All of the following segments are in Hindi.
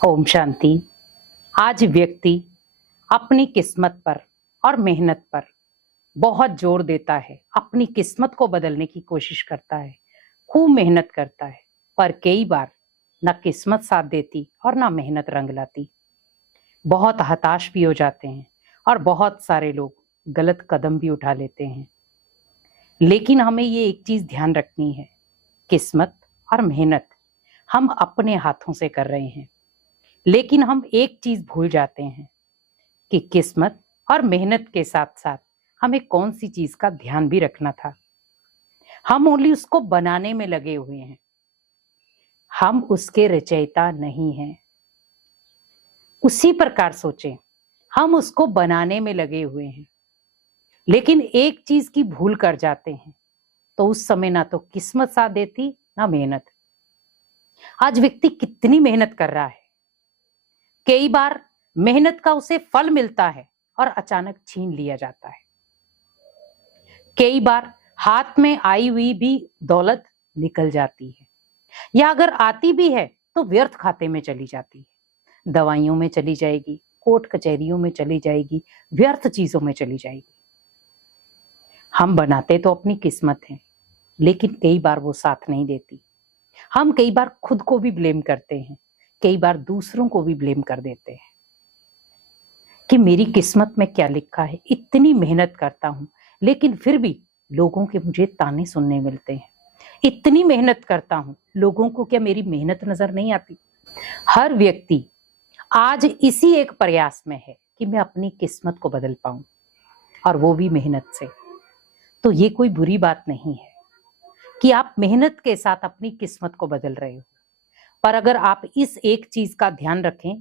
ओम शांति। आज व्यक्ति अपनी किस्मत पर और मेहनत पर बहुत जोर देता है, अपनी किस्मत को बदलने की कोशिश करता है, खूब मेहनत करता है, पर कई बार ना किस्मत साथ देती और ना मेहनत रंग लाती। बहुत हताश भी हो जाते हैं और बहुत सारे लोग गलत कदम भी उठा लेते हैं। लेकिन हमें ये एक चीज ध्यान रखनी है, किस्मत और मेहनत हम अपने हाथों से कर रहे हैं, लेकिन हम एक चीज भूल जाते हैं कि किस्मत और मेहनत के साथ साथ हमें कौन सी चीज का ध्यान भी रखना था। हम ओनली उसको बनाने में लगे हुए हैं, हम उसके रचयिता नहीं हैं। उसी प्रकार सोचें, हम उसको बनाने में लगे हुए हैं, लेकिन एक चीज की भूल कर जाते हैं, तो उस समय ना तो किस्मत साथ देती ना मेहनत। आज व्यक्ति कितनी मेहनत कर रहा है, कई बार मेहनत का उसे फल मिलता है और अचानक छीन लिया जाता है। कई बार हाथ में आई हुई भी दौलत निकल जाती है, या अगर आती भी है तो व्यर्थ खाते में चली जाती है, दवाइयों में चली जाएगी, कोर्ट कचहरियों में चली जाएगी, व्यर्थ चीजों में चली जाएगी। हम बनाते तो अपनी किस्मत हैं, लेकिन कई बार वो साथ नहीं देती। हम कई बार खुद को भी ब्लेम करते हैं, कई बार दूसरों को भी ब्लेम कर देते हैं कि मेरी किस्मत में क्या लिखा है, इतनी मेहनत करता हूं लेकिन फिर भी लोगों के मुझे ताने सुनने मिलते हैं। इतनी मेहनत करता हूं, लोगों को क्या मेरी मेहनत नजर नहीं आती? हर व्यक्ति आज इसी एक प्रयास में है कि मैं अपनी किस्मत को बदल पाऊं, और वो भी मेहनत से। तो ये कोई बुरी बात नहीं है कि आप मेहनत के साथ अपनी किस्मत को बदल रहे हो, पर अगर आप इस एक चीज का ध्यान रखें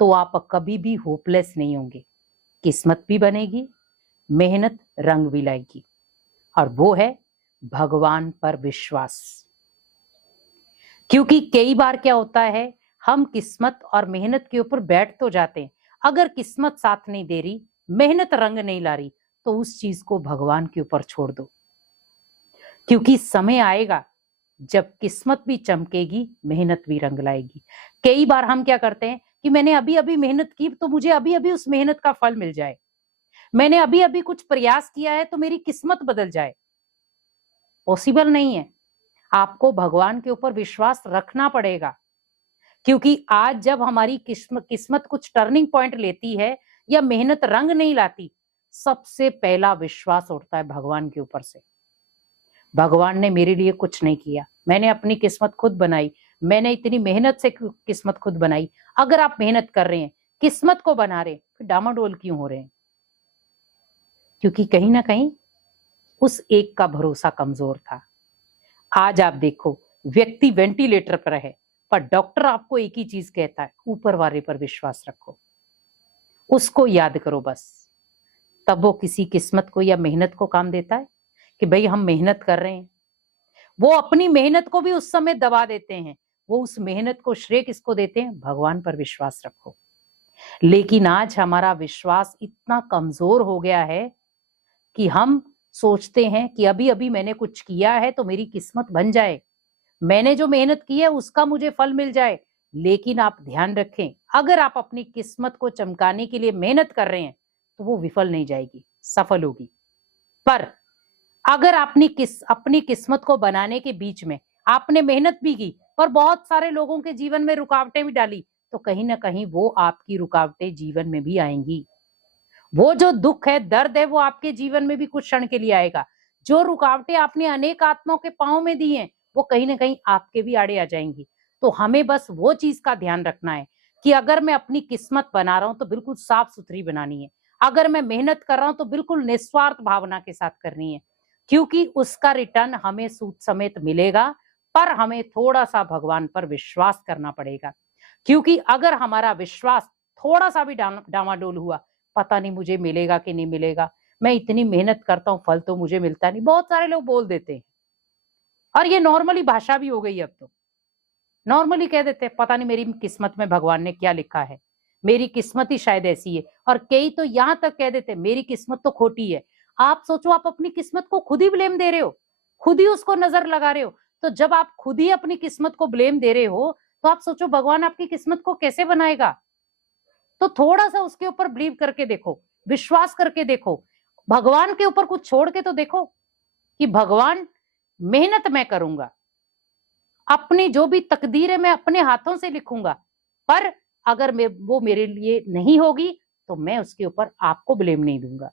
तो आप कभी भी होपलेस नहीं होंगे। किस्मत भी बनेगी, मेहनत रंग भी लाएगी, और वो है भगवान पर विश्वास। क्योंकि कई बार क्या होता है, हम किस्मत और मेहनत के ऊपर बैठ तो जाते हैं, अगर किस्मत साथ नहीं दे रही, मेहनत रंग नहीं ला रही, तो उस चीज को भगवान के ऊपर छोड़ दो। क्योंकि समय आएगा जब किस्मत भी चमकेगी, मेहनत भी रंग लाएगी। कई बार हम क्या करते हैं कि मैंने अभी अभी मेहनत की तो मुझे अभी अभी उस मेहनत का फल मिल जाए, मैंने अभी अभी कुछ प्रयास किया है तो मेरी किस्मत बदल जाए। पॉसिबल नहीं है। आपको भगवान के ऊपर विश्वास रखना पड़ेगा, क्योंकि आज जब हमारी किस्मत कुछ टर्निंग पॉइंट लेती है या मेहनत रंग नहीं लाती, सबसे पहला विश्वास उठता है भगवान के ऊपर से। भगवान ने मेरे लिए कुछ नहीं किया, मैंने अपनी किस्मत खुद बनाई, मैंने इतनी मेहनत से किस्मत खुद बनाई। अगर आप मेहनत कर रहे हैं, किस्मत को बना रहे हैं, फिर डामाडोल क्यों हो रहे हैं? क्योंकि कहीं ना कहीं उस एक का भरोसा कमजोर था। आज आप देखो, व्यक्ति वेंटिलेटर पर है, पर डॉक्टर आपको एक ही चीज कहता है, ऊपर वाले पर विश्वास रखो, उसको याद करो बस। तब वो किसी किस्मत को या मेहनत को काम देता है कि भाई हम मेहनत कर रहे हैं। वो अपनी मेहनत को भी उस समय दबा देते हैं, वो उस मेहनत को श्रेय किसको देते हैं? भगवान पर विश्वास रखो। लेकिन आज हमारा विश्वास इतना कमजोर हो गया है कि हम सोचते हैं कि अभी अभी मैंने कुछ किया है तो मेरी किस्मत बन जाए, मैंने जो मेहनत की है उसका मुझे फल मिल जाए। लेकिन आप ध्यान रखें, अगर आप अपनी किस्मत को चमकाने के लिए मेहनत कर रहे हैं तो वो विफल नहीं जाएगी, सफल होगी। पर अगर अपनी किस्मत को बनाने के बीच में आपने मेहनत भी की और बहुत सारे लोगों के जीवन में रुकावटें भी डाली, तो कहीं ना कहीं वो आपकी रुकावटें जीवन में भी आएंगी। वो जो दुख है, दर्द है, वो आपके जीवन में भी कुछ क्षण के लिए आएगा। जो रुकावटें आपने अनेक आत्माओं के पांव में दी हैं, वो कहीं ना कहीं आपके भी आड़े आ जाएंगी। तो हमें बस वो चीज का ध्यान रखना है कि अगर मैं अपनी किस्मत बना रहा हूं तो बिल्कुल साफ सुथरी बनानी है, अगर मैं मेहनत कर रहा हूं तो बिल्कुल निस्वार्थ भावना के साथ करनी है, क्योंकि उसका रिटर्न हमें सूद समेत मिलेगा। पर हमें थोड़ा सा भगवान पर विश्वास करना पड़ेगा, क्योंकि अगर हमारा विश्वास थोड़ा सा भी डामाडोल हुआ, पता नहीं मुझे मिलेगा कि नहीं मिलेगा, मैं इतनी मेहनत करता हूँ फल तो मुझे मिलता नहीं, बहुत सारे लोग बोल देते हैं। और ये नॉर्मली भाषा भी हो गई, अब तो नॉर्मली कह देते हैं पता नहीं मेरी किस्मत में भगवान ने क्या लिखा है, मेरी किस्मत ही शायद ऐसी है। और कई तो यहां तक कह देते मेरी किस्मत तो खोटी है। आप सोचो, आप अपनी किस्मत को खुद ही ब्लेम दे रहे हो, खुद ही उसको नजर लगा रहे हो। तो जब आप खुद ही अपनी किस्मत को ब्लेम दे रहे हो, तो आप सोचो भगवान आपकी किस्मत को कैसे बनाएगा। तो थोड़ा सा उसके ऊपर बिलीव करके देखो, विश्वास करके देखो, भगवान के ऊपर कुछ छोड़ के तो देखो कि भगवान मेहनत मैं करूंगा, अपनी जो भी तकदीर है मैं अपने हाथों से लिखूंगा, पर अगर वो मेरे लिए नहीं होगी तो मैं उसके ऊपर आपको ब्लेम नहीं दूंगा।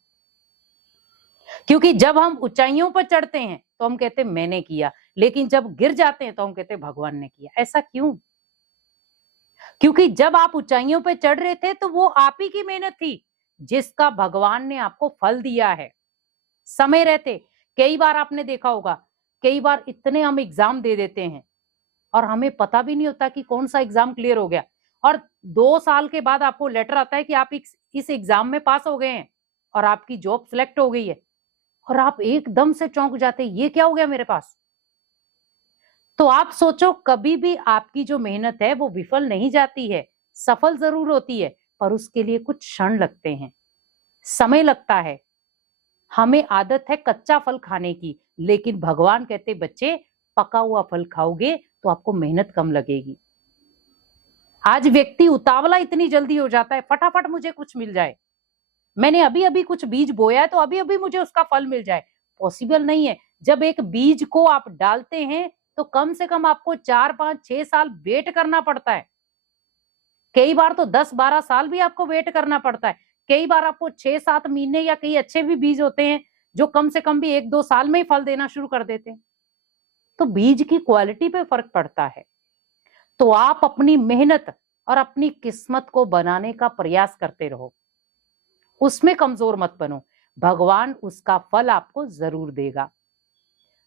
क्योंकि जब हम ऊंचाइयों पर चढ़ते हैं तो हम कहते मैंने किया, लेकिन जब गिर जाते हैं तो हम कहते भगवान ने किया। ऐसा क्यों? क्योंकि जब आप ऊंचाइयों पर चढ़ रहे थे तो वो आप ही की मेहनत थी जिसका भगवान ने आपको फल दिया है समय रहते। कई बार आपने देखा होगा, कई बार इतने हम एग्जाम दे देते हैं और हमें पता भी नहीं होता कि कौन सा एग्जाम क्लियर हो गया, और 2 साल के बाद आपको लेटर आता है कि आप इस एग्जाम में पास हो गए हैं और आपकी जॉब सिलेक्ट हो गई है, और आप एकदम से चौंक जाते, ये क्या हो गया मेरे पास। तो आप सोचो, कभी भी आपकी जो मेहनत है वो विफल नहीं जाती है, सफल जरूर होती है, पर उसके लिए कुछ क्षण लगते हैं, समय लगता है। हमें आदत है कच्चा फल खाने की, लेकिन भगवान कहते बच्चे पका हुआ फल खाओगे तो आपको मेहनत कम लगेगी। आज व्यक्ति उतावला इतनी जल्दी हो जाता है, फटाफट मुझे कुछ मिल जाए, मैंने अभी अभी कुछ बीज बोया है तो अभी अभी मुझे उसका फल मिल जाए। पॉसिबल नहीं है। जब एक बीज को आप डालते हैं तो कम से कम आपको 4 5 6 साल वेट करना पड़ता है, कई बार तो 10 12 साल भी आपको वेट करना पड़ता है, कई बार आपको 6 7 महीने, या कई अच्छे भी बीज होते हैं जो कम से कम भी 1 2 साल में ही फल देना शुरू कर देते हैं। तो बीज की क्वालिटी पे फर्क पड़ता है। तो आप अपनी मेहनत और अपनी किस्मत को बनाने का प्रयास करते रहो, उसमें कमजोर मत बनो, भगवान उसका फल आपको जरूर देगा।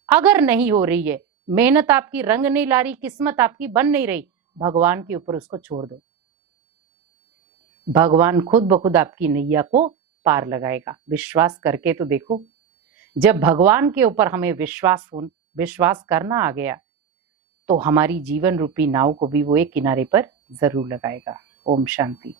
अगर नहीं हो रही है मेहनत, आपकी रंग नहीं ला रही, किस्मत आपकी बन नहीं रही, भगवान के ऊपर उसको छोड़ दो, भगवान खुद ब खुद आपकी नैया को पार लगाएगा। विश्वास करके तो देखो। जब भगवान के ऊपर हमें विश्वास करना आ गया तो हमारी जीवन रूपी नाव को भी वो एक किनारे पर जरूर लगाएगा। ओम शांति।